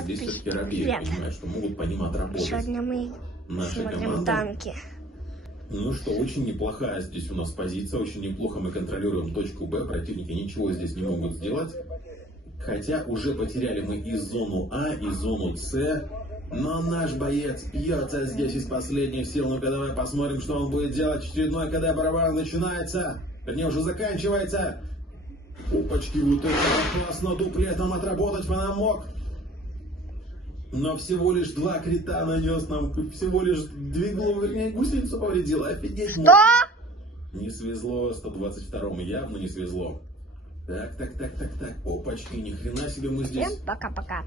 что здесь все-таки рабеют, понимают, что могут по ним отработать. Сегодня мы смотрим танки. Ну что, очень неплохая здесь у нас позиция, очень неплохо мы контролируем точку Б, противники ничего здесь не могут сделать. Хотя уже потеряли мы и зону А, и зону С. Но наш боец бьется здесь из последних сил. Ну-ка давай посмотрим, что он будет делать. Очередной КД барабан начинается. Вернее, уже заканчивается. Опачки, вот это классно дуплетом отработать нам мог. Но всего лишь 2 крита нанес нам. Всего лишь двигло, вернее, гусеницу повредил. Офигеть. Что? Не свезло 122-му, явно не свезло. Так. Опачки, ни хрена себе мы здесь. Всем пока-пока.